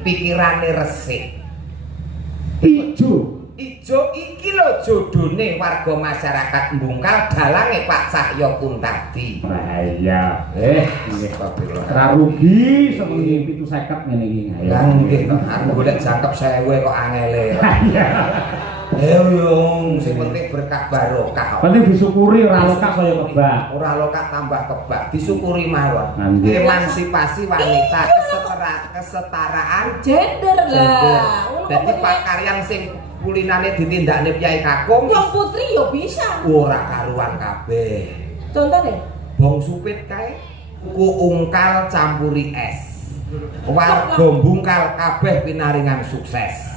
pikirane resik. Ijo iki lho jodone warga masyarakat Mbungkal dalange Pak Cahyo Kuntadi. bahaya nggih ora rugi semengi 750 ngene iki ya nggih arep golek jangkep 1000 kok angele yo sing penting berkah barokah penting disyukuri ora lokak saya kebak ora lokak tambah kebak disyukuri mawon emansipasi wanita kesetaraan gender lah dadi pakaryan sing kulinane ditindakne Kyai Kakung wong putri yo bisa ora karuan kabeh contone bong supit kae tuku ungkal campuri es warga Mbungkal kabeh pinaringan sukses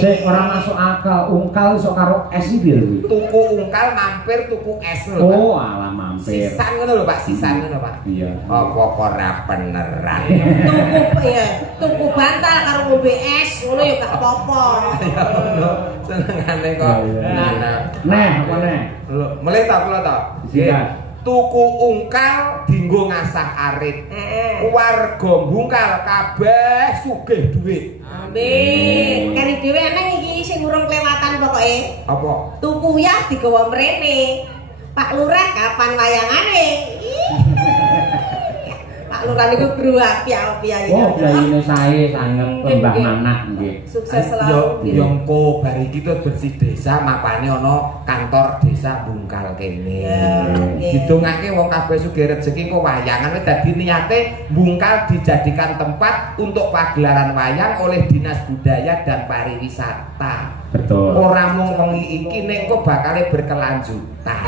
sik ora masuk akal ungkal iso karo es iki lho tuku ungkal mampir tuku es lho oh alah mampir sisan ngono lho Pak sisan ngono Pak iya apa ora beneran tuku bantal karo ngombe es ngono ya gak apa-apa ya ngono senengane kok neh apa neh lho mulai ta kula ta tuku ungkal dinggo ngasah arit warga Mbungkal kabeh sugih dhuwit amin kari dhewe emang iki sing urung kelewatan pokoke apa tuku uyah digawa mrene Pak Lurah kapan wayangane Pak Lurah niku bro api-api oh jayine sae sanget Mbah Manak nggih sukses selalu yo engko bar iki terus bersih desa mapane ana kantor desa Mbungkal kene didongake wong kabeh sugih rezeki kok wayangan wis dadi niate Mbungkal dijadikan tempat untuk pagelaran wayang oleh Dinas Budaya dan Pariwisata betul ora mung wengi iki nek kok bakale berkelanjutan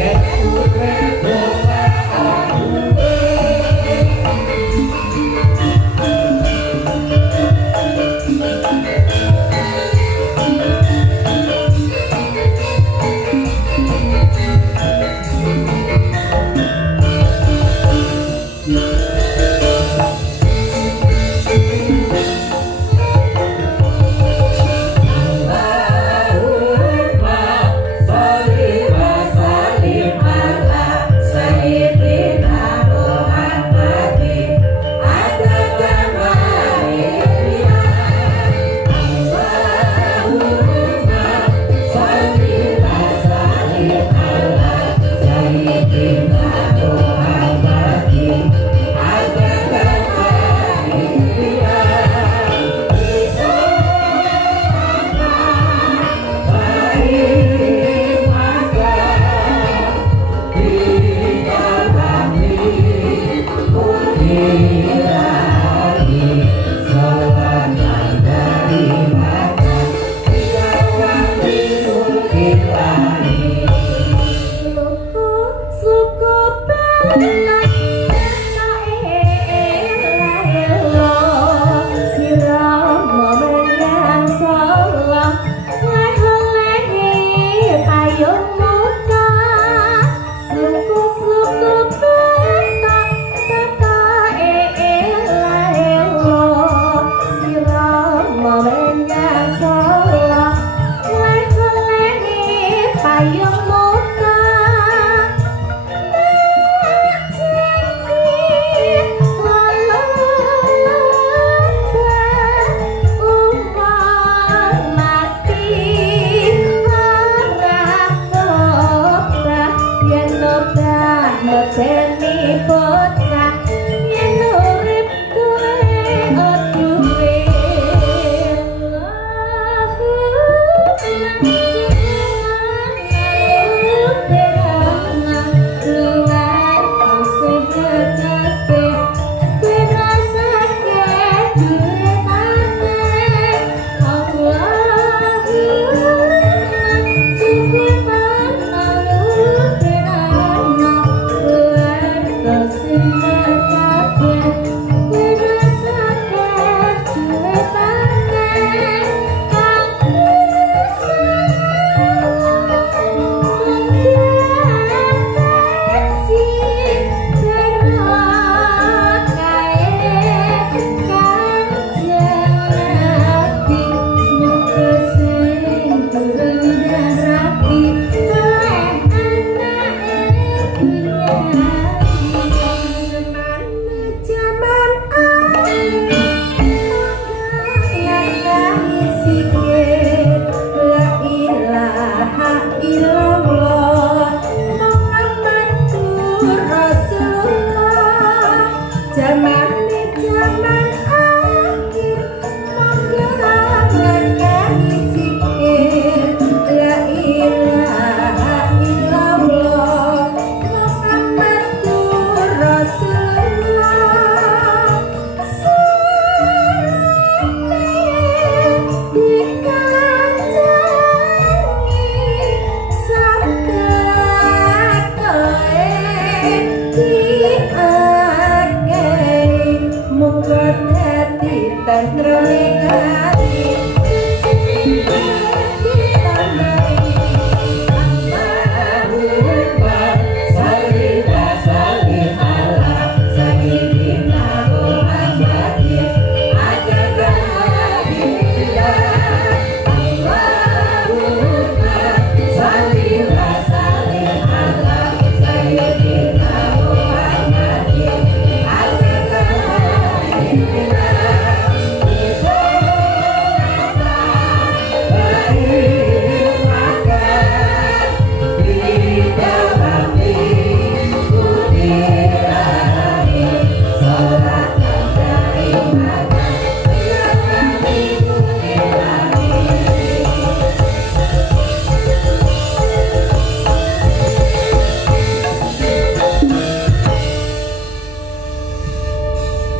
Yeah.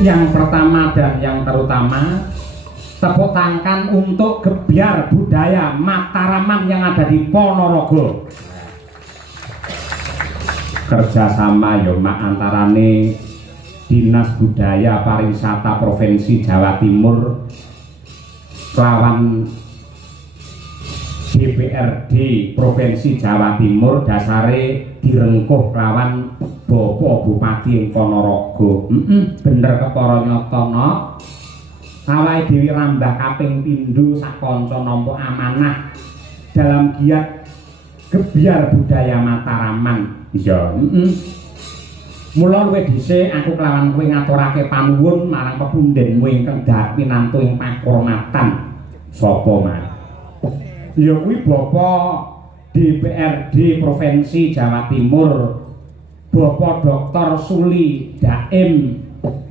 Yang pertama dan yang terutama, tepuk tangan untuk Gebyar Budaya Mataraman yang ada di Ponorogo. Kerjasama ya mak antarane Dinas Budaya Pariwisata Provinsi Jawa Timur lawan DPRD Provinsi Jawa Timur dasare direngkuh lawan Bapak Bupati ing Ponorogo. Bener kepara nyatana awake dhewe rambah kaping pindho sak kanca nampa amanah dalam giat Gebyar Budaya Mataraman. Iya, mula luwih dhisik aku kelawan kowe ngaturake panuwun marang pepundhenmu ingkang dhat pinantu ing pakurmatan. Sapa Mas? Ya kuwi Bapak DPRD Provinsi Jawa Timur, Bapak Dr. Suli Daim,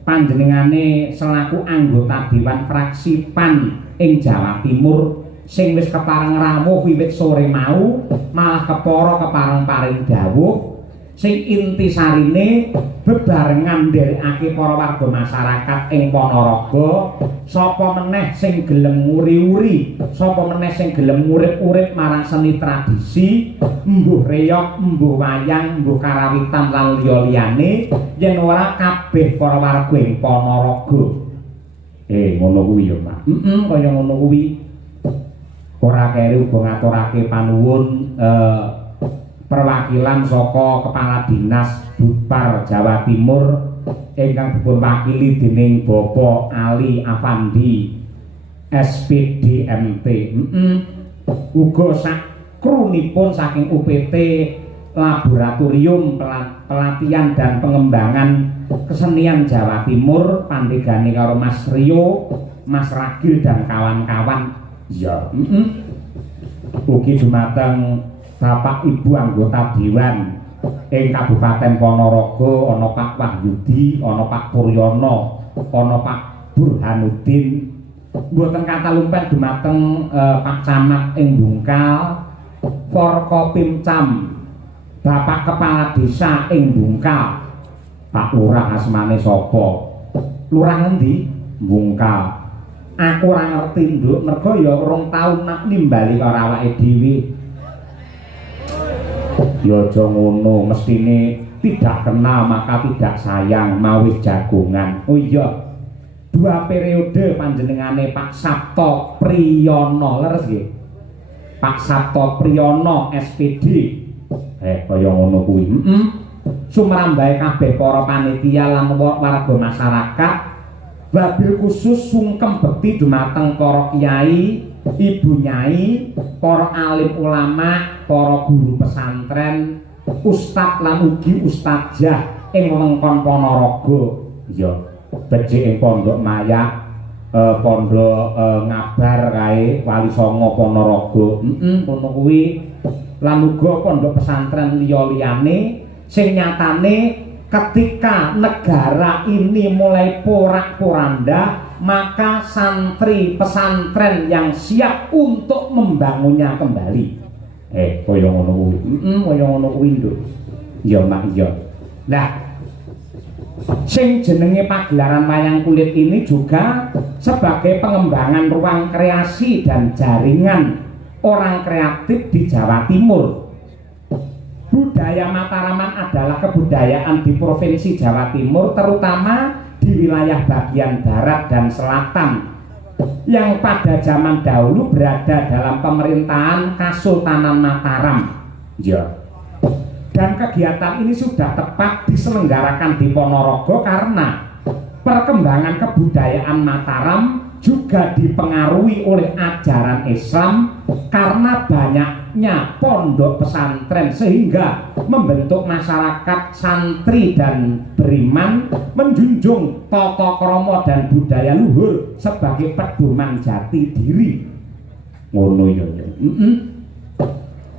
panjenengane selaku anggota Dewan Fraksi PAN ing Jawa Timur sing wis kepareng rawuh wiwit sore mau, malah kepara kepareng paring dawuh sing intisarine bebarengan nderekake para warga masyarakat ing Ponorogo, sapa meneh sing gelem nguri-uri, sapa meneh sing gelem urip-urip marang seni tradisi, mbuh reog, mbuh wayang, mbuh karawitan lan liya-liyane, yen ora kabeh para warga ing Ponorogo. Ngono kuwi ya, Pak. Kaya ngono kuwi. Ora keri uga ngaturake panuwun perwakilan saka Kepala Dinas Budpar Jawa Timur ingkang dipun wakili dening Bapak Ali Afandi SPD MT. Uga sak krunipun saking UPT Laboratorium Pelatihan dan Pengembangan Kesenian Jawa Timur pandegane karo Mas Rio, Mas Ragil dan kawan-kawan. Ya, ugi dumateng Bapak Ibu anggota Dewan ing Kabupaten Ponorogo ana Pak Wahyudi, ana Pak Puryono, ana Pak Burhanuddin. Mboten kata lumpen dumateng Pak Camat ing Bungkal, Forkopimcam, Bapak Kepala Desa ing Bungkal. Pak Lurah asmane sapa? Lurah endi? Bungkal. Aku ora ngerti nduk, mergo ya rong taun nak nimbali karo awake dhewe. Ya aja ngono, mestine tidak kenal maka tidak sayang, mawis jagongan. Oh iya, 2 periode panjenengane Pak Sabto Priyono, leres nggih? Pak Sabto Priyono SPD. Kaya ngono kuwi. Sumrambahe kabeh para panitia lan warga masyarakat, wabil khusus sungkem bekti dumateng para kiai, ibu nyai, para alim ulama, para guru pesantren, ustad lan ugi ustadzah ing wewengkon Ponorogo. Ya, becik ing Pondok Maya, Pondok Ngabar kae Wali Songo Ponorogo. Ngono kuwi. Lan uga pondok pesantren liya-liyane sing nyatane ketika negara ini mulai porak-poranda, maka santri pesantren yang siap untuk membangunnya kembali. Kaya ngono kuwi. Kaya ngono kuwi lho. Ya mak iya. Nah, sing jenenge pagelaran wayang kulit ini juga sebagai pengembangan ruang kreasi dan jaringan orang kreatif di Jawa Timur. Budaya Mataraman adalah kebudayaan di Provinsi Jawa Timur, terutama di wilayah bagian barat dan selatan yang pada zaman dahulu berada dalam pemerintahan Kasultanan Mataram. Ya. Dan kegiatan ini sudah tepat diselenggarakan di Ponorogo karena perkembangan kebudayaan Mataram juga dipengaruhi oleh ajaran Islam karena banyaknya pondok pesantren sehingga membentuk masyarakat santri dan beriman menjunjung tata krama dan budaya luhur sebagai pedoman jati diri. Ngono ya.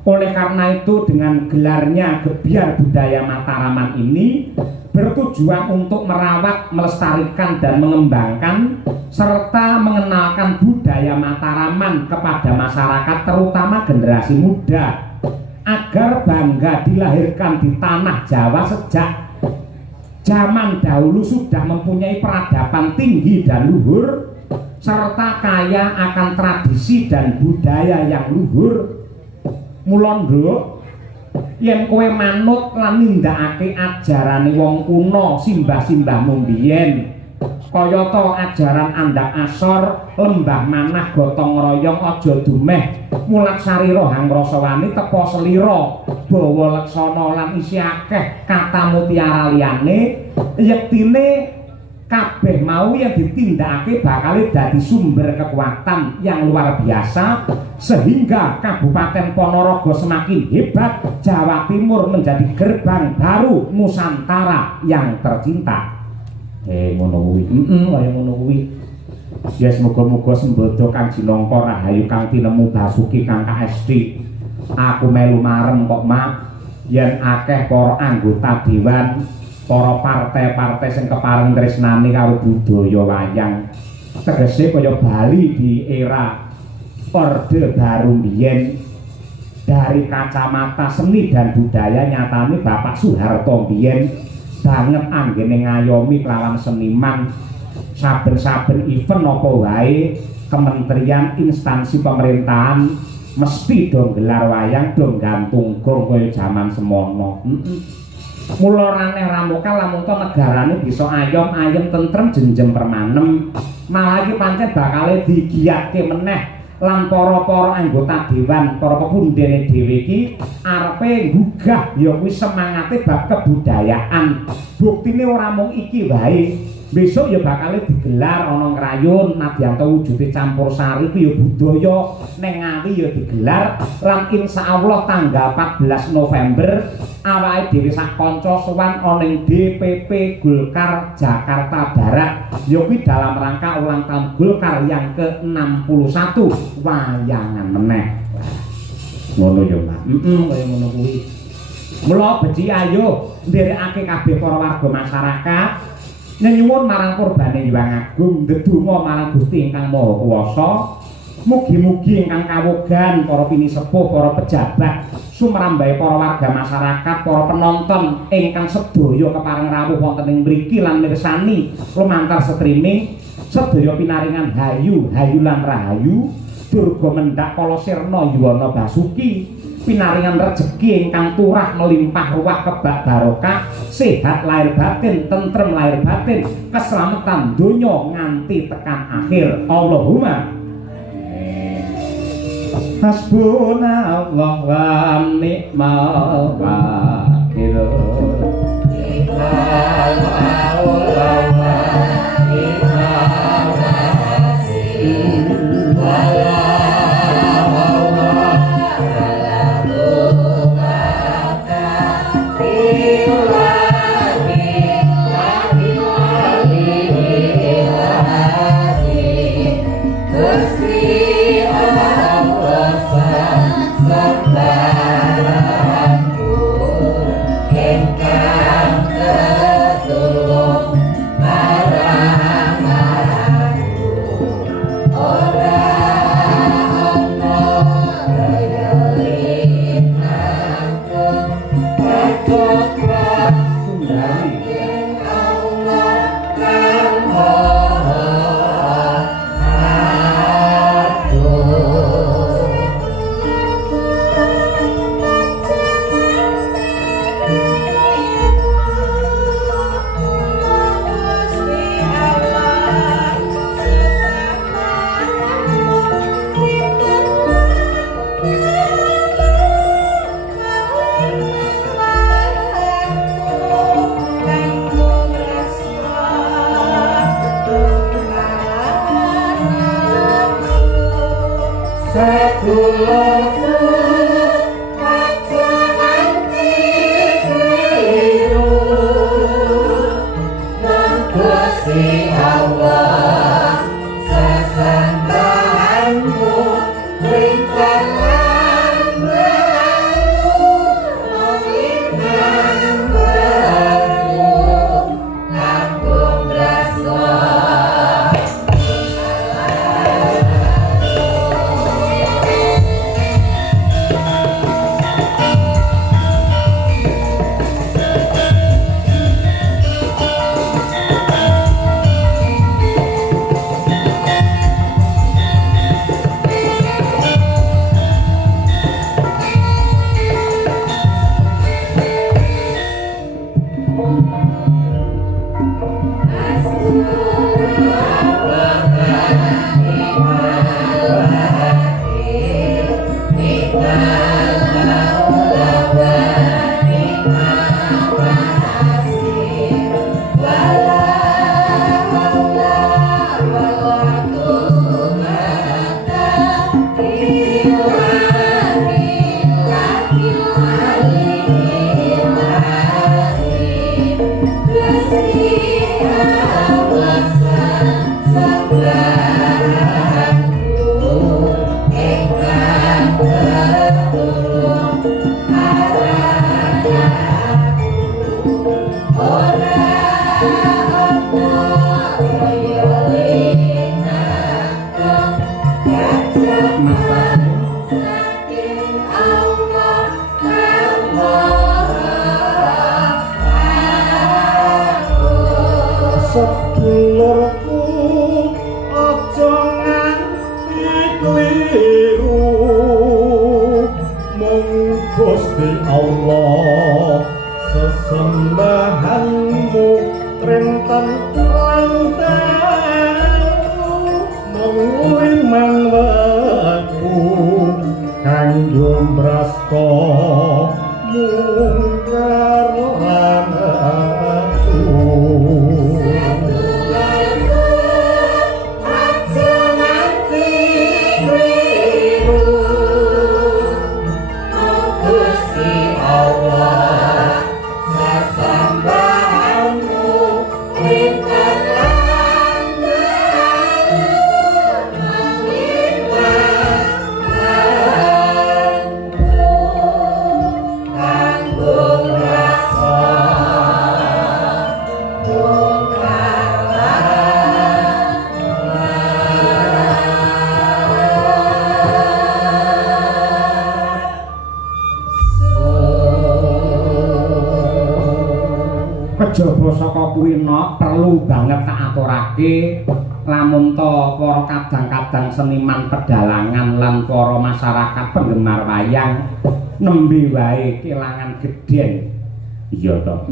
Oleh karena itu dengan gelarnya Gebyar Budaya Mataraman ini bertujuan untuk merawat, melestarikan dan mengembangkan serta mengenalkan budaya Mataraman kepada masyarakat terutama generasi muda agar bangga dilahirkan di tanah Jawa sejak zaman dahulu sudah mempunyai peradaban tinggi dan luhur serta kaya akan tradisi dan budaya yang luhur. Mula nduk yen kowe manut lan nindakake ajarane wong kuno simbah-simbahmu mbiyen kayata ajaran Andak Asor, lembah manah gotong royong aja dumeh mulat sarira hangrasawani tepa selira bawa leksana lan isi akeh kata mutiara liyane yektine kabeh mau yang ditindakake bakal dadi sumber kekuatan yang luar biasa sehingga Kabupaten Ponorogo semakin hebat, Jawa Timur menjadi gerbang baru Nusantara yang tercinta. Ngono kuwi. Kaya ngono kuwi. Ya semoga-moga sembodo Kang Jinongko rahayu Kang tinemu Basuki Kang KSD. Aku melu marem kok Mak yen akeh para anggota dewan, para partai-partai sing kepareng tresnani karo budaya wayang. Tegese kaya Bali di era Orde Baru biyen dari kacamata seni dan budaya nyatane Bapak Soeharto biyen banget anggene ngayomi kelawan seniman saben-saben event apa wae kementerian instansi pemerintahan mesti dong gelar wayang dong gantung gong kaya jaman semono. Mula raneh ramuka lamun to negarane bisa ayom-ayem tentrem jenjem permanem malah iki pancen bakal digiyatke meneh lan para-para anggota dewan, para pepundhene dhewe iki arepe nggugah ya kuwi semangate bab kebudayaan. Buktine ora mung iki wae. Besok ya bakal digelar ana ngrayun nadyanto wujude campur sari ku ya budaya ning Ngawi ya digelar lan insyaallah tanggal 14 November awake dhewe sak kanca sowan ana ing DPP Golkar Jakarta Barat ya kuwi dalam rangka ulang tahun Golkar yang ke-61 wayangan meneh. Ngono ya Pak. Kaya ngono kuwi. Mula beci ayo nderekake kabeh para warga masyarakat nyuwun marang Purbane Hyang Agung ndedonga marang Gusti Ingkang Maha Kuwasa. Mugi-mugi ingkang kawogan para pinisepuh, para pejabat, sumrambahe para warga masyarakat, para penonton ingkang sedaya kepareng rawuh wonten ing mriki lan mirsani lumantar streaming sedaya pinaringan hayu lan rahayu, durga mendak kala sirna yuwana basuki, pinaringan rejeki ingkang turah melimpah ruah kebak barokah, sehat lahir batin, tentrem lahir batin, keselamatan donya nganti tekan akhir. Allahumma hasbunallah wa ni'mal wakil. Kita kejaba saka kuwi perlu banget tak aturake lamun to para kadang-kadang seniman pedalangan lan para masyarakat penggemar wayang nembe wae kelangan gedhen. Iya to.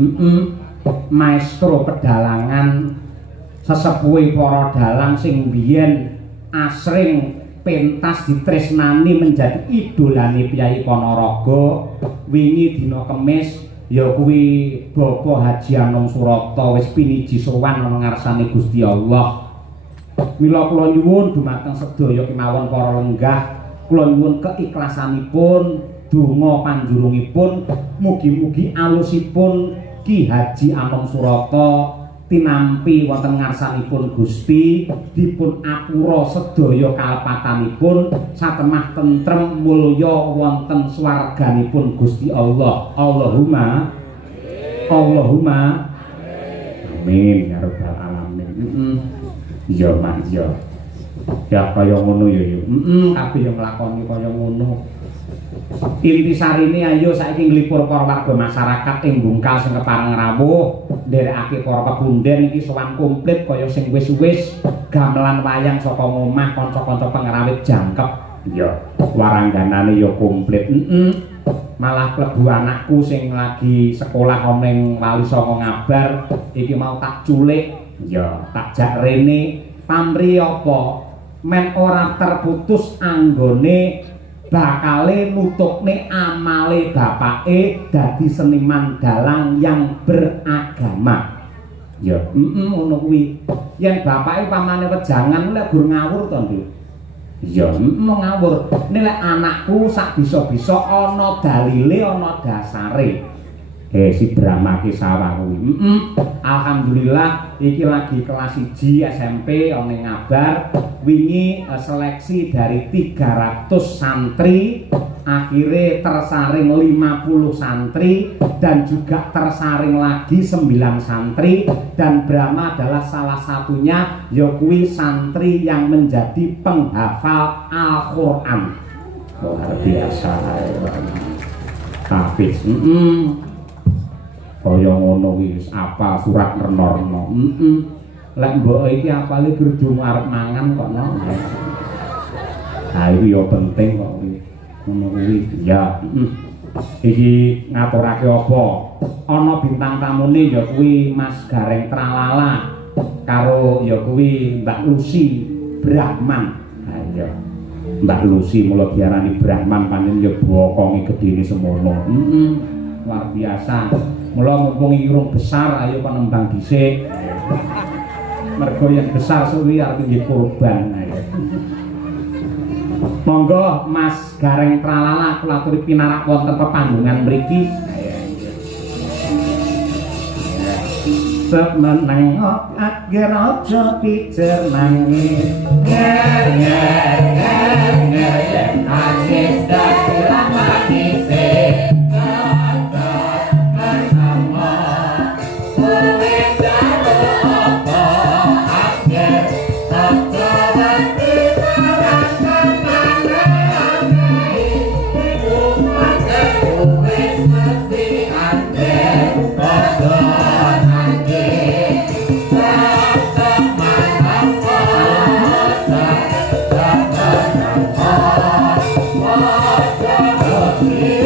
Maestro pedalangan sesepuhe para dalang sing biyen asring pentas ditresnani menjadi idolane Kyai Ponorogo wingi dina Kemis ya kuwi Bapak Haji Anom Surata wis piniji sowan ana ngarsane Gusti Allah. Mila kula nyuwun dumateng sedaya kemawon para lenggah kula nyuwun keikhlasanipun donga panjurungipun mugi-mugi alusipun Ki Haji Anom Surata tinampi wonten ngarsanipun Gusti dipun apura sedaya kalepatanipun satemah tentrem mulya wonten swarganipun Gusti Allah. Allahumma amin ya rabbal alamin. Iya Mas ya. Ya kaya ngono ya yo. Kabeh yo nglakoni kaya ngono. Intisarine ayo saiki nglipur para warga masyarakat ing Bungkal sing kepareng rawuh nderekake para kebunden iki sowan komplit kaya sing wis-wis gamelan wayang saka omah kanca-kanca pengrawit jangkep. Iya, warangganane ya komplit. Malah klebu anakku sing lagi sekolah ana ing Wali Songo Ngabar iki mau tak culik. Ya, tak jak rene pamri apa men ora terputus anggone bakale nutukne amale bapake dadi seniman dalang yang beragama. Ya, ngono kuwi. Yen bapake pamane wejangan lek gur ngawur to, Nduk. Ya, ngawur. Nek anakku sak bisa-bisa ana dalile, ana dasare. Si Brahma ki sawah kuwi. Alhamdulillah iki lagi kelas 1 SMP ana Ngabar. Wingi seleksi dari 300 santri akhirnya tersaring 50 santri dan juga tersaring lagi 9 santri dan Brahma adalah salah satunya yaitu santri yang menjadi penghafal Al-Quran. Luar biasa Hafiz. Kaya ngono wis apa surat reno-reno. Lek mbok iki apale gerdu arep mangan kok no. Ha iki yo penting kok kuwi. Ngono kuwi ya. Iki ngaturake apa? Ana bintang tamune ya kuwi Mas Gareng Tralala karo ya kuwi Mbak Lucy Brahman. Ha iya. Mbak Lucy mula diarani Brahman pancen ya bokonge gedene semono. Luar biasa. Mula mumpung irung besar ayo penembang dhisik. Mergo yang besar suwi arep nggih kurban. Monggo Mas Gareng Tralala kula aturi pinarak wonten pepanggungan mriki. Semeneng ager aja pijer nangis. Asis dalam hati se. Yeah.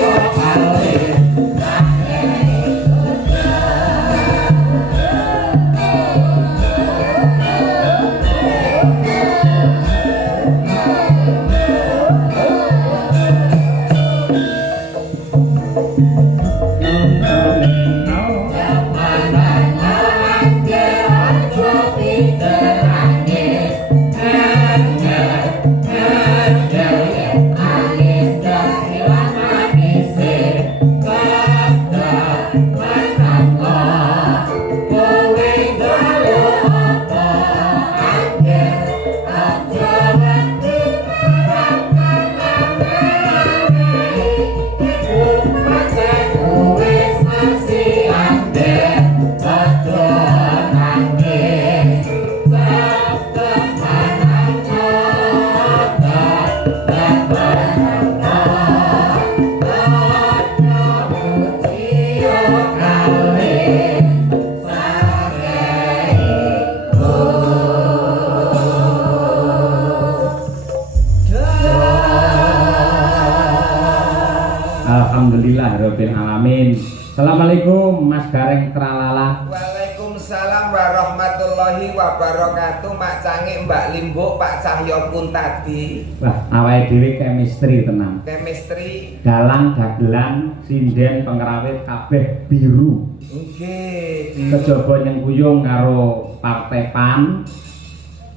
Alhamdulillahirabbil alamin. Assalamualaikum Mas Gareng Kralala. Waalaikumsalam warahmatullahi wabarakatuh. Mak Cangik, Mbak Limbo, Pak Cahyo pun tadi. Wah, awake dhewe chemistry tenan. Chemistry. Dalang dagelan sinden pengrawit kabeh biru. Nggih. Kejaba nyengkuyung karo Partai PAN.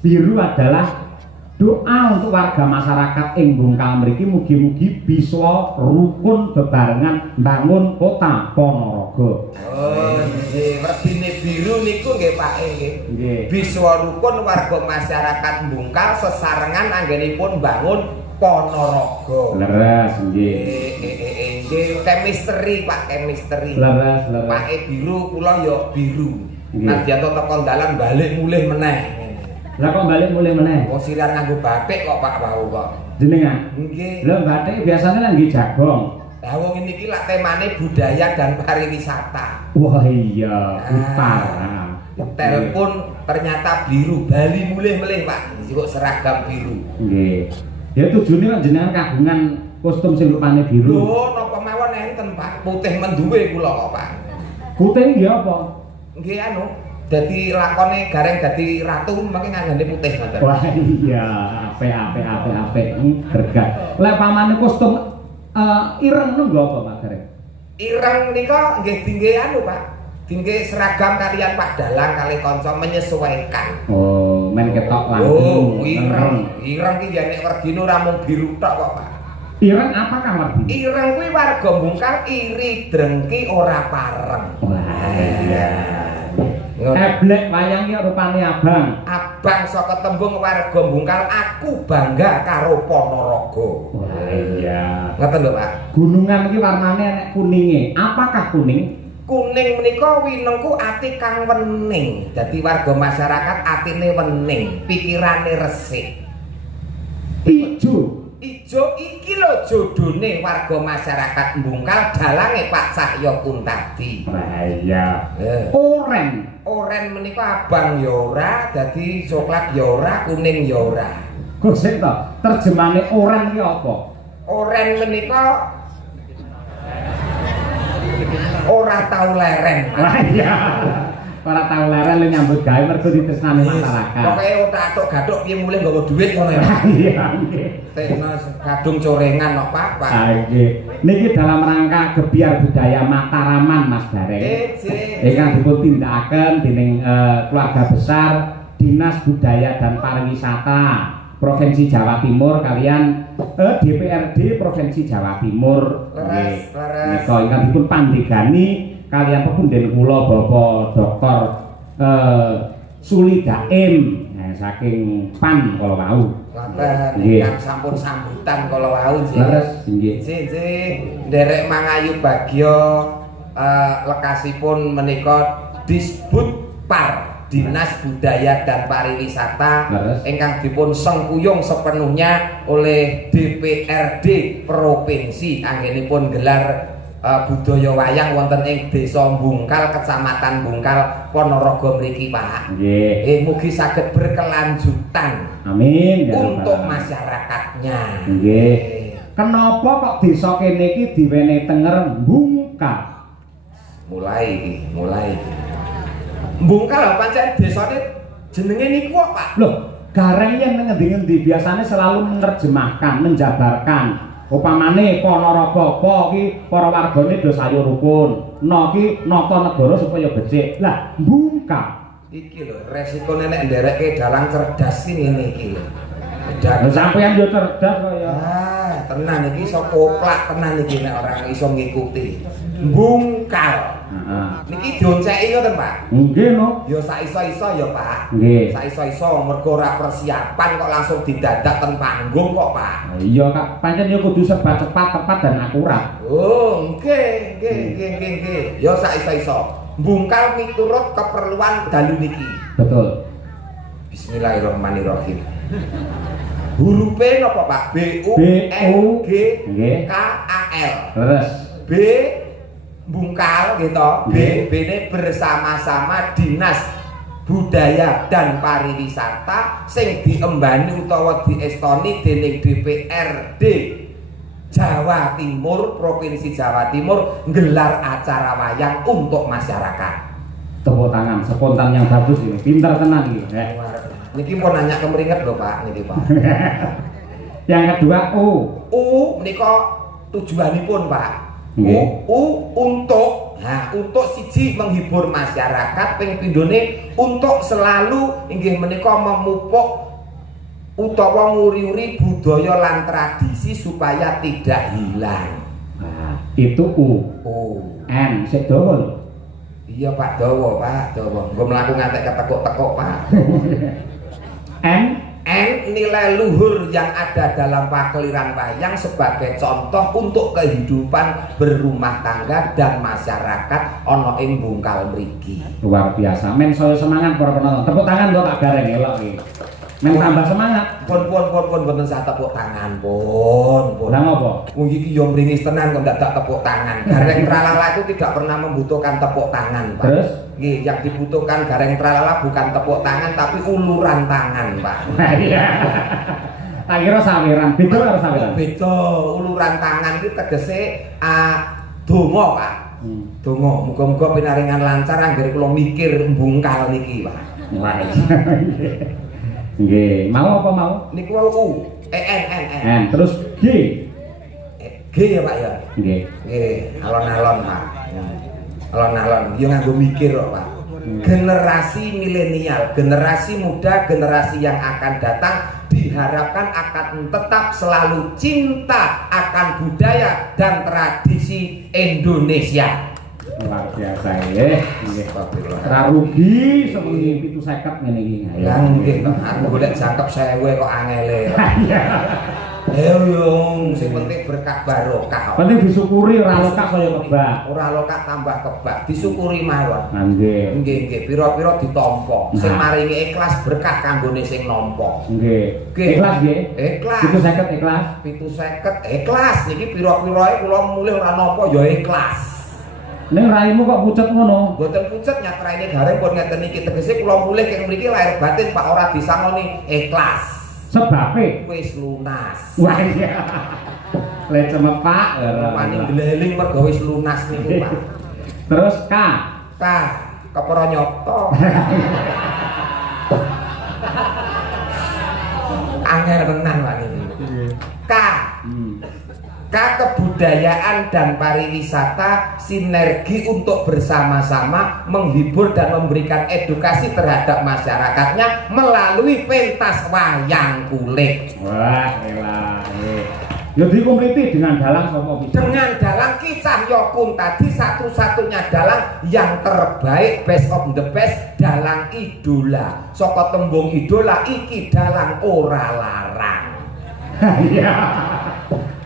Biru adalah doa untuk warga masyarakat ing Bungkal mriki mugi-mugi bisa rukun bebarengan bangun kota Ponorogo. Oh, nggih, werdine biru niku nggih Pak nggih. Nggih. Bisa rukun warga masyarakat Bungkal sesarengan anggenipun bangun Ponorogo. Leres nggih. Nggih, chemistry Pak, chemistry. Leres, leres. Pake biru, kula ya biru. Nggih. Nadyan tekan dalan balik mulih meneh. Lah kok balik mulai meneh? Wong sirar nganggo batik kok Pak wau kok. Jenengan? Nggih. Lho batik biasanya kan nggih jagong. Lah wong iki lak temane budaya dan pariwisata. Wah iya, putar. Telepon ternyata biru, Bali mulih melih Pak. Kok seragam biru. Nggih. Ya tujuane kan jenengan kagungan kostum sing rupane biru. Lho napa mawon enten Pak, putih menduwe kula kok Pak. Putih nggih apa? Nggih anu, dadi lakone Gareng dadi ratu mangke nganggane putih ngoten. Wah iya, apik. Bergat. Lah pamane kostum ireng nunggu apa Pak Gareng? Ireng nika nggih dingge anu Pak. Dingge seragam kalian Pak Dalang kali kanca menyesuaikan. Oh, men ketok Oh, langsung. ireng ki yen nek werdine ora mung biru tok kok Pak. Ireng apakah werdine? Ireng kuwi warga Bungkal iri drengki ora pareng. Wah iya. Ngono. Eblek wayang iki rupane abang. Abang saka tembung warga Bungkal, aku bangga karo Ponorogo. Wah iya. Ngoten lho Pak. Gunungan iki warnane enek kuninge. Apakah kuning? Kuning menika winengku ati kang wening. Dadi warga masyarakat atine wening, pikirane resik. Ijo. Ijo iki lho jodone warga masyarakat Bungkal dalange Pak Cahyo Kuntadi. Wah iya. Eh. Oren. Oren menika abang ya ora, dadi coklat ya ora, kuning ya ora. Kok sik to? Terjemahane oren iki apa? Oren menika ora tau leren. Wah iya. Ora tau leren lu nyambut gawe mergo ditresnani masyarakat. Pokoke otak-otak gathuk piye mulih nggawa dhuwit ngono ya. Iya nggih. Tekno kadung corengan kok Pak. Ah nggih. Niki dalam rangka gebiar budaya Mataraman Mas Gareng. Ingkang dipun tindakaken dening keluarga besar Dinas Budaya dan Pariwisata Provinsi Jawa Timur kalian DPRD Provinsi Jawa Timur. Leres. Nika ingkang dipun pandegani kalian pepunden kula Bapak Dr. Suli Daim saking PAN kala wau. Ngoten ingkang sampun sambutan kala wau nggih. Leres nggih. Nggih. Nderek Mangayu Bagyo lekasipun menika Disbudpar Dinas Budaya dan Pariwisata ingkang dipun sengkuyung sepenuhnya oleh DPRD Provinsi anggenipun gelar budaya wayang wonten ing Desa Bungkal, Kecamatan Bungkal, Ponorogo mriki Pak. Nggih. Mugi saged berkelanjutan. Amin ya Untuk Rabbal. masyarakatnya. Nggih. Kenapa kok desa kene iki diwenehi tenger Bungkal? Mulai. Bungkal pancen desane jenenge niku kok Pak. Loh, Gareng yen ngendi-endi biasanya selalu menerjemahkan, menjabarkan. Upamane Ponorogo apa iki para wargane do sayo rukun. No ki nata negara supaya becik. Lah, Bungkal. Iki lho resikone nek nderekke dalang cerdas ki ngene iki lho. Lah sampeyan yo cerdas kok ya. Tenan iki iso koplak tenan iki nek ora iso ngikuti. Bungkal. Heeh. Niki dionceki ngoten Pak. Nggih no. Ya saiso-iso ya Pak. Nggih. Saiso-iso mergo ora persiapan kok langsung didadak ten panggung kok Pak. Iya Kak, pancen yo kudu serba cepat, tepat dan akurat. Oh, nggih. Ya saiso-iso. Bungkal miturut keperluan dalu niki. Betul. Bismillahirrahmanirrahim. Hurufe napa Pak? B U N G K A L. Terus B Bungkal gitu. B ini bersama-sama Dinas Budaya dan Pariwisata sing diembani utawa diestoni dening DPRD Jawa Timur, Provinsi Jawa Timur nggelar acara wayang untuk masyarakat. Tepuk tangan, spontan yang bagus ini, pintar tenan ini. Niki pun nanya kemeringet loh Pak, niki Pak. Yang kedua menika tujuanipun Pak. Nggih. Untuk siji menghibur masyarakat, ping pindhone untuk selalu inggih menika memupuk utawa nguri-uri budaya lan tradisi supaya tidak hilang. Nah, itu N sik dawa lho. Iya Pak, dawa Pak, dawa. Nggo mlaku ngantek ketekuk-tekuk Pak. N nilai luhur yang ada dalam pakliran wayang sebagai contoh untuk kehidupan berumah tangga dan masyarakat ana ing Bungkal mriki. Luar biasa. Men saya semangat para penonton. Tepuk tangan kok Pak Gareng elok iki. Men tambah semangat. Pun boten sah tepuk tangan pun. Lah ngopo? Wong iki yo mringis tenan kok ndak tepuk tangan. Gareng Tralala itu tidak pernah membutuhkan tepuk tangan, Pak. Terus nggih, yang dibutuhkan Gareng Tralala bukan tepuk tangan tapi uluran tangan, Pak. Iya. Tak kira saweran, beda karo saweran. Beda, uluran tangan iki tegese donga, Pak. Donga, muga-muga pinaringan lancar anggere kula mikir Bungkal niki, Pak. Wah. Nggih, mau apa mau? Niku U, N. Terus G. G ya, Pak ya. Nggih. Nggih, alon-alon, Pak. Alon-alon, yo nganggo mikir kok, Pak. Generasi milenial, generasi muda, generasi yang akan datang diharapkan akan tetap selalu cinta akan budaya dan tradisi Indonesia. Luar biasa ya. Nggih. Ora rugi semengi 750 ngene iki. Ya nggih, aku golek jangkep 1000 kok angele. Yo, sing penting berkah barokah. Penting disyukuri ora lokak kaya kebak. Ora lokak tambah kebak, disyukuri mawon. Nggih. Nggih, pira-pira ditampa. Sing maringi ikhlas berkah kanggone sing nampa. Nggih. Ikhlas nggih? Ikhlas. 750 ikhlas. 750 ikhlas. Niki pira-pirae kula mulih ora nampa ya ikhlas. Ning raimu kok pucet ngono? Mboten pucet nyatraine Gareng pun ngeten iki tegese kula mulih keng mriki lahir batin Pak ora disangoni ikhlas. Sebabe Wis lunas. wah iya. Le cemepak Paning gleling mergo wis lunas niku Pak. Terus K. Kepara nyoto. Angel tenan Pak niki. K. Kebudayaan dan pariwisata sinergi untuk bersama-sama menghibur dan memberikan edukasi terhadap masyarakatnya melalui pentas wayang kulit. Wah, elah. Ya dikompleti dengan dalang sapa bisa? Dengan dalang Ki Cahyokun tadi satu-satunya dalang yang terbaik, best of the best, dalang idola. Saka tembung idola iki dalang ora larang. Iya.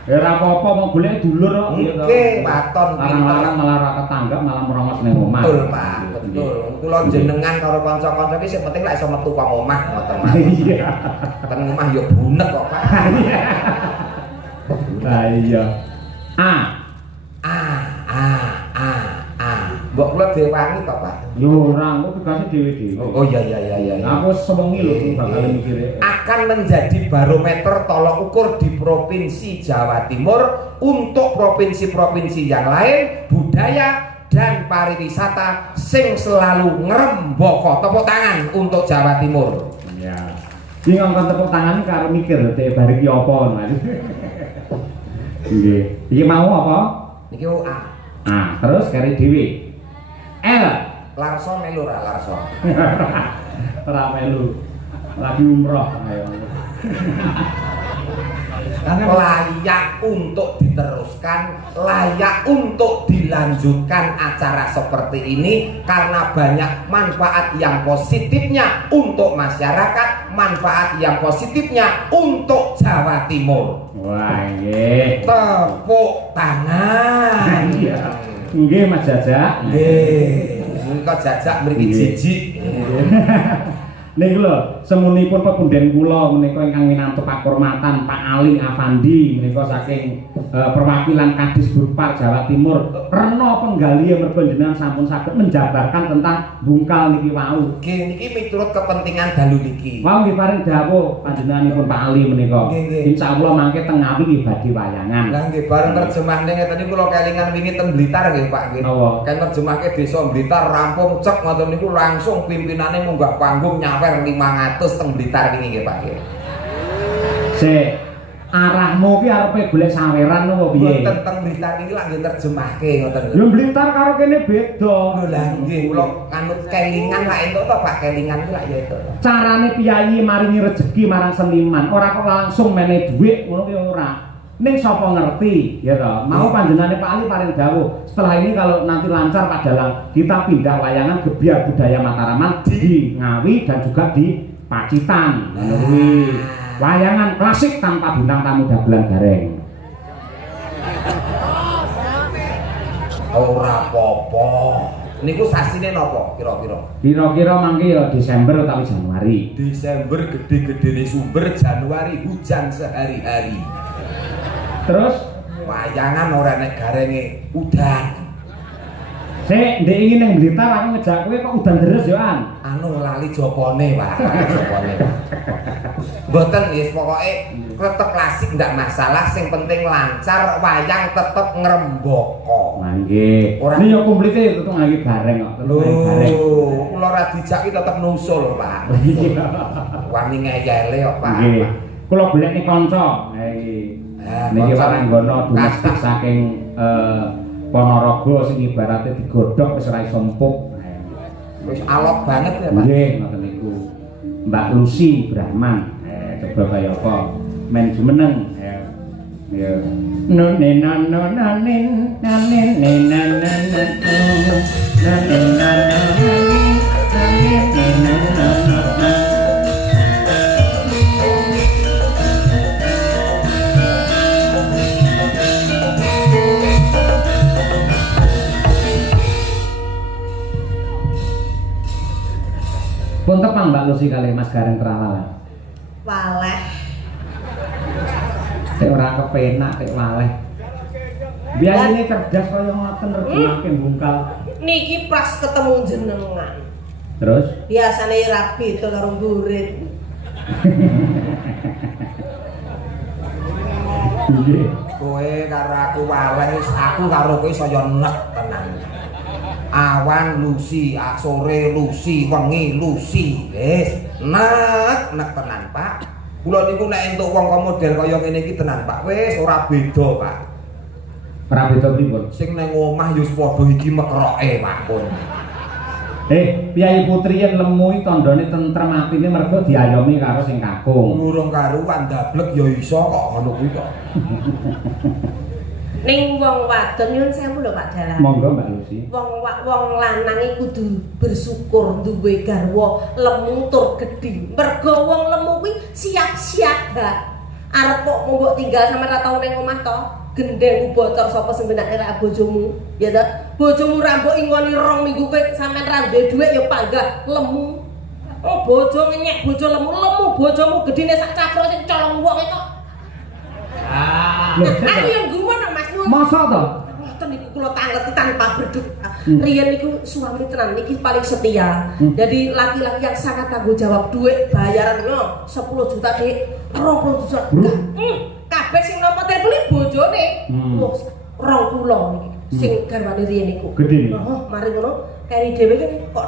Ya ora apa-apa mau golek dulur kok. Nggih, waton larang-larang malah ra ketanggap malah merongos ning omah. Betul, Pak. Betul. Kula jenengan karo kanca-kanca iki sing penting lek iso metu ka omah ngoten, Pak. Iya. Ten omah ya bunek kok, Pak. Lah iya. A. Mbok kula dewangi to, Pak. Yo ora, kok tugasnya dhewe-dhewe. Oh iya. Aku sewengi lho bakal mikire. Akan menjadi barometer tolok ukur di Provinsi Jawa Timur untuk provinsi-provinsi yang lain, budaya dan pariwisata sing selalu ngrembaka. Tepuk tangan untuk Jawa Timur. Iya. Iki ngongkon tepuk tangan karo mikir teh bar iki apa ngono. Nggih. Iki mau apa? Niki A. Terus kari dhewe. L. Larso melu ra Larso. Ora melu. Lagi umroh ayo. Layak untuk diteruskan, layak untuk dilanjutkan acara seperti ini karena banyak manfaat yang positifnya untuk masyarakat, manfaat yang positifnya untuk Jawa Timur. Wah, nggih. Tepuk tangan. Iya. Nggih Mas Jajak. Nggih. Nika Jajak mriki jijik. Niku lho, semunipun pepunden kula menika ingkang minantu pakurmatan Pak Ali Afandi menika saking perwakilan Kadis Budpar Jawa Timur rena penggali mergo jenengan sampun saged menjabarkan tentang bungkal niki wau. Nggih niki miturut kepentingan dalu niki. Wau nggih paring dawuh panjenenganipun Pak Ali menika. Insyaallah mangke teng Ngawi nggih badhe wayangan. Lah nggih bareng terjemahne ngeten niku kula kelingan wingi teng Blitar nggih Pak nggih. Kan terjemahke desa Blitar rampung cek ngoten niku langsung pimpinane munggah panggung nyawer 500 teng Blitar wingi nggih Pak nggih. Sik arahmu ki arepe golek saweran nopo piye? Mboten teng Blitar niki lak nggih terjemahke ngoten niku. Yo Blitar karo kene beda. Lho lah nggih kula anut kelingan lak entuk to Pak kelingan ki lak ya itu. Carane piyayi maringi rejeki marang seniman, ora kok langsung mene dhuwit ngono ki ora. Ning sapa ngerti ya toh. Mau panjenengane Pak Ali paring dawuh. Setelah ini kalau nanti lancar Pak Dalang, kita pindah wayangan Gebyar Budaya Mataraman di Ngawi dan juga di Pacitan. Ngono kuwi. Wayangan klasik tanpa bintang tamu dagelan gareng. Ora apa-apa. Niku sasine napa kira-kira? Kira-kira mangke ya Desember utawi Januari. Desember gede-gedene sumber, Januari hujan sehari-hari. Terus wayangan ora nek garenge udan. Sik, ndek iki ning Blitar aku ngejak kowe kok udan deres yo an. Anu lali jopone, Pak. Jopone. Mboten wis pokoke tetep klasik ndak masalah, sing penting lancar, wayang tetep ngrembaka. Mangke. Ini yo komplite tetep ngangge gareng kok. Lho, kula ora dijak ki tetep nusul, Pak. Wani ngeyele kok, Pak. Nggih. Kula golekne kanca. Ha iki. Niki Waranggono domestik saking Ponorogo sing ibarate digodhog wis ora iso empuk. Wis alot banget ya, Pak. Nggih, ngoten niku. Mbak Lucy Brahman. Coba kaya apa? Men jumeneng. Ya. None nano nanin nanin nanan pun tepang Mbak Lucy kali Mas Gareng Trawala. Waleh. Tek ora kepenak tek waleh. Biasane cerdas kaya ngoten rejimake bungkal. Niki pas ketemu jenengan. Terus Biasane rabi itu karo murid. nggih. Kowe karo aku waleh, aku karo kowe saya nek tenan. Awan Lucy, sore Lucy, wengi Lucy. Wis, nek tenan, Pak. Kula niku nek entuk wong model kaya ngene iki tenan, Pak. Wis ora beda, Pak. Ora beda pripun? Sing nang omah ya padha iki mekroke, Pak pun. Piyai Putri yen lemu iki tandane tentrem atine mergo diayomi karo sing kakung. Urung karuan dablek ya iso kok ngono kuwi kok. Ning wong wadon nyuwun sewu lho Pak Dalang. Monggo Mbak Lucy. Wong lanang iki kudu bersyukur duwe garwa lemu tur gedhi. Mergo wong lemu kuwi siap-siap gak arep kok mbok tinggal sampe ra tau ning omah to. Gendeng bocor sapa sing benake ra bojomu. Ya ta? Bojomu ra mbok ingoni 2 minggu kowe sampean ra duwe dhuwit ya panggah lemu. Oh bojo ngenyek bojo lemu bojomu gedine sak cakro sing colong wong kok. Aku yang gumun Mas Nur. Masa to? Ngoten niku kula tangleti tanpa berduk. Riyen niku suami tenan niki paling setia. Jadi laki-laki yang sangat tanggung jawab, duit bayaran 10 juta Dik, 20 juta. Kabeh sing nampa telepon bojone. Wah, 20 niki. Sing garwane riyen niku. Gedhe. Heeh, mari ngono kari dhewe kan kok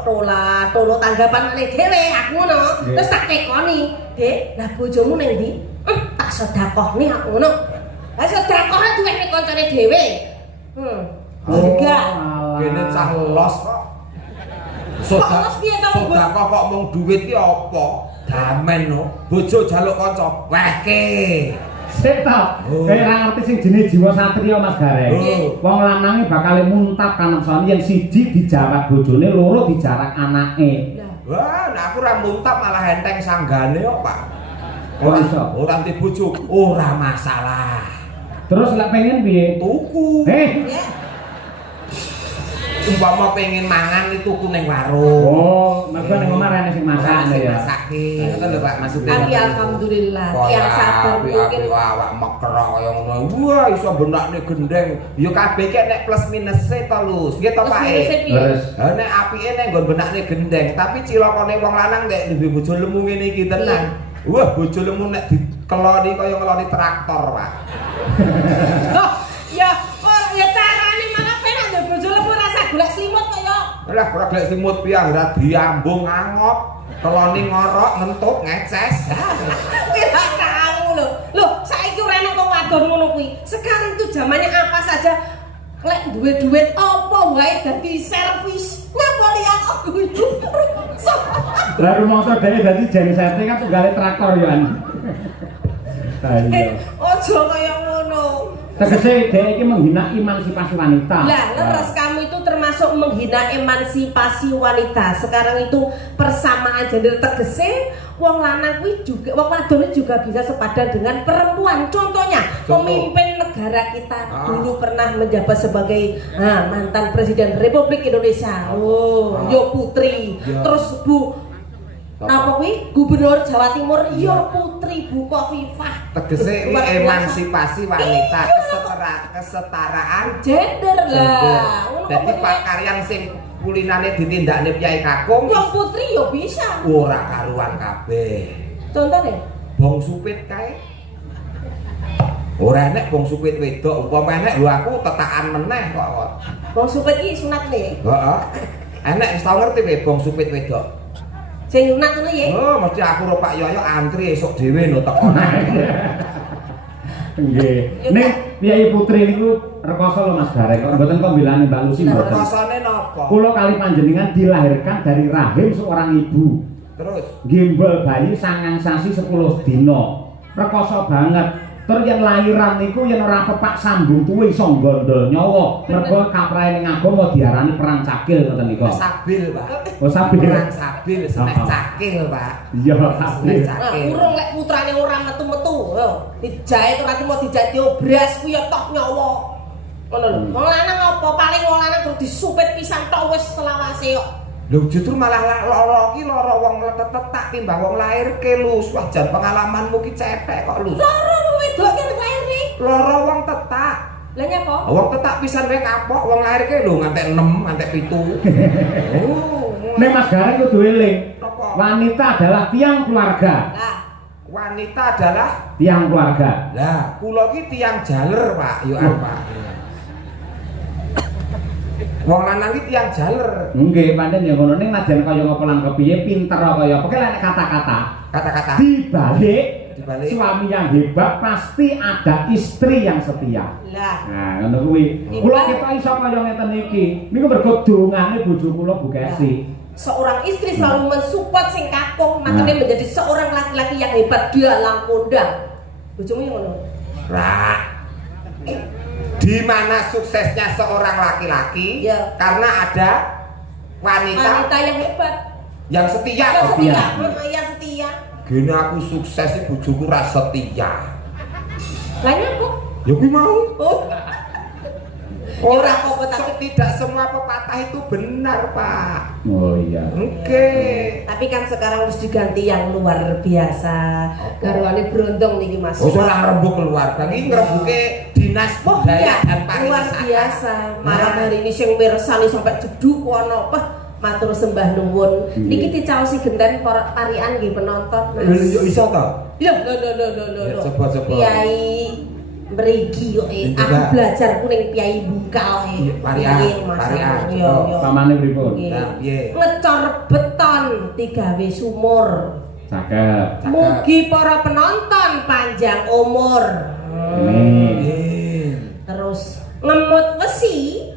tolo tanggapan nek dhewe aku ngono. Terus tak tekoni, "Dik, lah bojomu ning ndi?" Tak sedekahne aku ngono. Lah sedekah duwene kancane dhewe. Enggak. Kene cah los kok. Sedekah kok mung duit ki apa? Damen no. Bojo jaluk kanca. Wehke. Sik to. Kowe ora ngerti sing jenenge jiwa satriya Mas Gareng. Wong lanange bakal muntap kanemsan yen siji dijarak bojone, loro dijarak anake. Wah, nek aku ora muntap malah enteng sanggane kok, Pak. Ora anti bojo, ora masalah. Terus lek pengen piye? Tuku. Umpama pengen mangan itu tuku ning warung. Oh, mergo ning omah rene sing masak ya. Masake ngoten lho Pak maksudnya. Tapi alhamdulillah yang sabar mungkin awak mekrok kaya ngono. Wah iso benakne gendeng. Ya kabeh iki nek plus minus to Lus. Nggih to Pak. Terus nek apike nek nggon benakne gendeng, tapi cilokane wong lanang nek duwe bojo lemu ngene iki tenan. Wah bojo lemu nek dikeloni kaya ngeloni traktor Pak. Loh, ya kok ya carane malah penak ndek bojo lemu rasa golek selimut kaya. Lah ora golek selimut piye ora diambung angop, keloni ngorok ngentut ngeces. Kira kamu lho. Loh, saiki ora enak kok wadon ngono kuwi. Sekarang tuh zamannya apa saja lek duwe duit apa wae dadi servis. Ngapa lihat aku itu? lah rumangsa dhewe dadi genset kan tunggale traktor ya. Ayo. Ojo kaya ngono. Tegese dhek iki menghina emansipasi wanita. Lah, leres kamu itu termasuk menghina emansipasi wanita. Sekarang itu persamaan gender tegese wong lanang kuwi juga wong wadon juga bisa sepadan dengan perempuan. Contohnya, pemimpin negara kita dulu pernah menjabat sebagai mantan Presiden Republik Indonesia. Oh, Yo Putri. Terus Bu napa kuwi Gubernur Jawa Timur Yo Putri Bu Kofifah. Tegese emansipasi wanita, kesetaraan gender lah. Dadi pakaryan sing kulinane ditindakne Kyai Kakung Wong Putri yo bisa. ora karuan kabeh. Contohnya Bong Supit kae. Ora enek bong supit wedok, upama enek lho aku tetakan meneh kok. Bong Supit iki sunat nih. Heeh. Enek wis tau ngerti kowe bong supit wedok. Sing sunat ngono ya. Oh, mesti aku karo Pak Yoyo antri esuk dhewe lho teko nang. Nggih. Ning Kyai Putri niku rekoso lho Mas Gareng, kok mboten kok bilani Mbak Lucy mboten. Rekosane napa? Kula kali panjenengan dilahirkan dari rahim seorang ibu. Terus Gimbal bayi 9 sasi 10 dina. Rekoso banget. Terus yang lahiran niku yen ora pepak sambung tuwe iso gondol nyawa. Mergo kaprahe ning agama diarani perang cakil ngoten niku. sabil, Pak. Oh sabil. Perang sabil senek cakil, Pak. Iya, sabil. Nah, urung lek putrane ora metu-metu. Yo, dijahit ora mau dijahit yo bras kuwi yo tok nyawa. Ngono lho. Wong lanang apa paling wong lanang kudu disupit pisan tok wis selawase kok. Lho justru malah lara iki lara wong tetak timbang wong lairke Lus. Wah jan pengalamanmu ki cetek kok Lus. Lara wedok ki lahir nih. Lara wong tetak. Lah nyapa? Wong tetak pisan wae kapok wong lairke lho ngantek 6, ngantek 7. Oh. Nek Mas Gareng kudu eling. Apa? Wanita adalah tiang keluarga. Lah, Wanita adalah Tiang keluarga. lah kula ki tiang jaler, Pak. Yo apa? Wong lanang iki tiang jaler. Nggih, pancen ya ngono ning najan kaya ngapa lan kepiye pinter kaya apa ki lek kata-kata. Kata-kata Dibalik dibalik suami yang hebat pasti ada istri yang setia. lah. Nah, ngono kuwi. Kula kita iso kaya ngeten iki. Niku mergo dongane bojo kula Bu Kesi. Seorang istri selalu mensupport sing kakung, makanya menjadi seorang laki-laki yang hebat dalam kondang. Bojomu yang ngono. Lah. Di mana suksesnya seorang laki-laki? Ya. Karena ada wanita yang hebat, yang setia. yang kok. setia, yang setia. Gini aku sukses sih bojoku ra setia. Lah nyapa? Ya kuwi mau. Oh, Ora apa-apa, tapi- tidak semua pepatah itu benar, Pak. Oh iya. Oke. tapi kan sekarang harus diganti yang luar biasa. Garwane brondong niki Mas. Oh, ora ngrembug keluarga iki ngrebuke dinas Oh budaya iya, dan luar pariwisata. biasa. Malam Nah. hari ini sing mirsani sampai jeduk ono apa? Matur sembah nuwun. Niki dicaosi genten para parian nggih penonton. Mas. Lho yo iso to? Ya, Ya, coba-coba. Kiai Mrigi kok Itu, aku Mbak. belajar kuning Kiai Bungkal Iya, parian, parian. Yo yo. Pamane pripun? Nggih. Nah, piye? Ngecor beton digawe sumur. Cakep. Mugi para penonton panjang umur. Amin. Terus ngemut besi.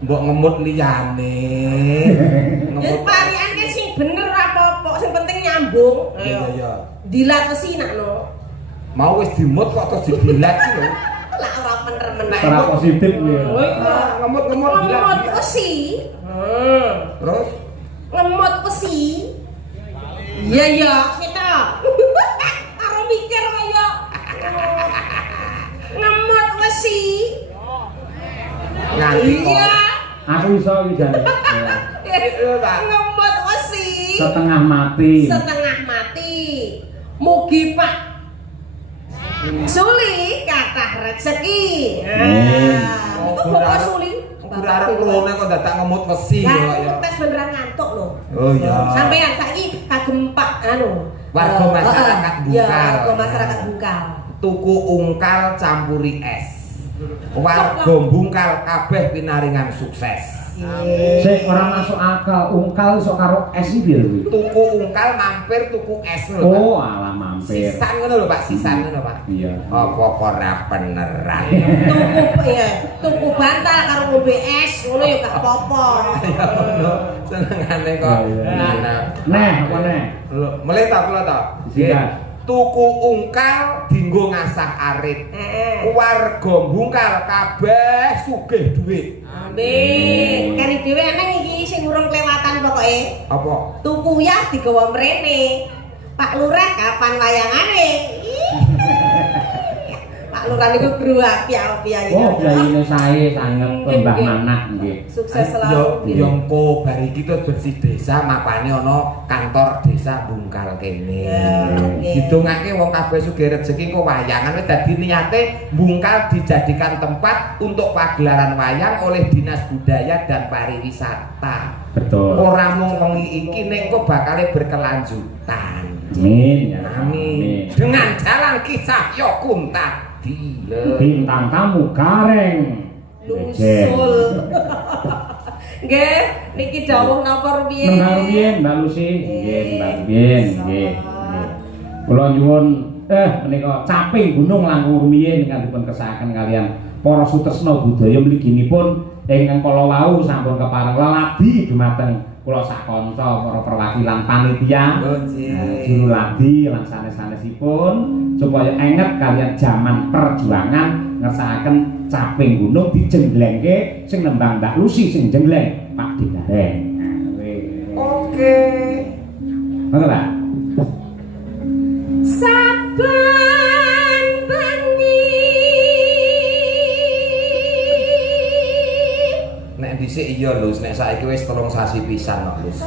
Mbok ngemut liyane. Ya parian ki sing bener apa-apa, sing penting nyambung. Iya, iya. Dilat besi nakno. Mau wis dimut kok terus dibilat iki lho. Lah ora bener meneh. Ora positif kuwi. Oh iya. Ngemut-ngemut bilat. Ngemut besi. Terus Ngemut besi. Iya ya, kita. Karo mikir kaya. Ngemut besi. nganti kok. Iya. Aku iso iki jane. Iya, Pak. Ngemut besi. wesi. Setengah mati. Setengah mati. Mugi Pak Suli kathah rezeki. Oh, Kok Bapak Suli? Arep klone kok dadak ngemut wesi Lah, kok ya. tes beneran ngantuk lho. Oh iya. Sampeyan saiki kagem Pak Warga masyarakat Ya, Bungkal. warga masyarakat Bungkal. Tuku ungkal campuri es. Warga Bungkal kabeh pinaringan sukses. Sik ora masuk akal, ungkal iso karo es iki lho. Tuku ungkal mampir tuku es lho. Pak. Oh, alah mampir. Sisan ngono lho Pak, sisan ngono Pak. Iya. Apa kok ora beneran? Tuku bantal karo ngombe es ngono ya gak apa-apa. Ya ngono. Senengane kok. Neh, apa neh? Lho, mulai ta kula ta. Sikat. Tuku ungkal dinggo ngasah arit. Warga Bungkal kabeh sugih dhuwit. Amin. Kari dhewe emang iki sing urung kelewatan pokoke. Apa? Tuku uyah digawa mrene. Pak Lurah kapan wayangane? Pak Lurah niku guru api-api ya. Oh, piyayine sae sanget Mbah Manah nggih. Sukses selalu. Yo engko bar iki terus bersih desa mapane ana kantor desa Bungkal kene. Didongake wong kabeh sugih rezeki kok wayangan wis dadi niate Bungkal dijadikan tempat untuk pagelaran wayang oleh Dinas Budaya dan Pariwisata. Betul. Ora mung wengi iki nek kok bakal berkelanjutan. Amin ya. Amin. Dengan jalan kisah Yokunta. Bintang tamu Gareng Lusul. Nggih, niki dawuh napa rumiyin? Mbak Rumiyin, Mbak Lucy. Nggih, Mbak Rumiyin, nggih. Kula nyuwun menika caping gunung langkung rumiyin ingkang dipun kesakaken kalian para sutresna budaya mliginipun ingkang kala wau sampun kepareng leladi dumateng kula sak kanca para perwakilan panitia juru ladi lan sanes-sanesipun supaya enget kalian zaman perjuangan ngersakaken caping gunung dijenglengke sing nembang Mbak Lucy sing jengleng Pak Gareng. Oke. Monggo Pak. Saben bengi Nek dhisik iya lho, nek saiki wis 3 sasi pisan kok, Lus.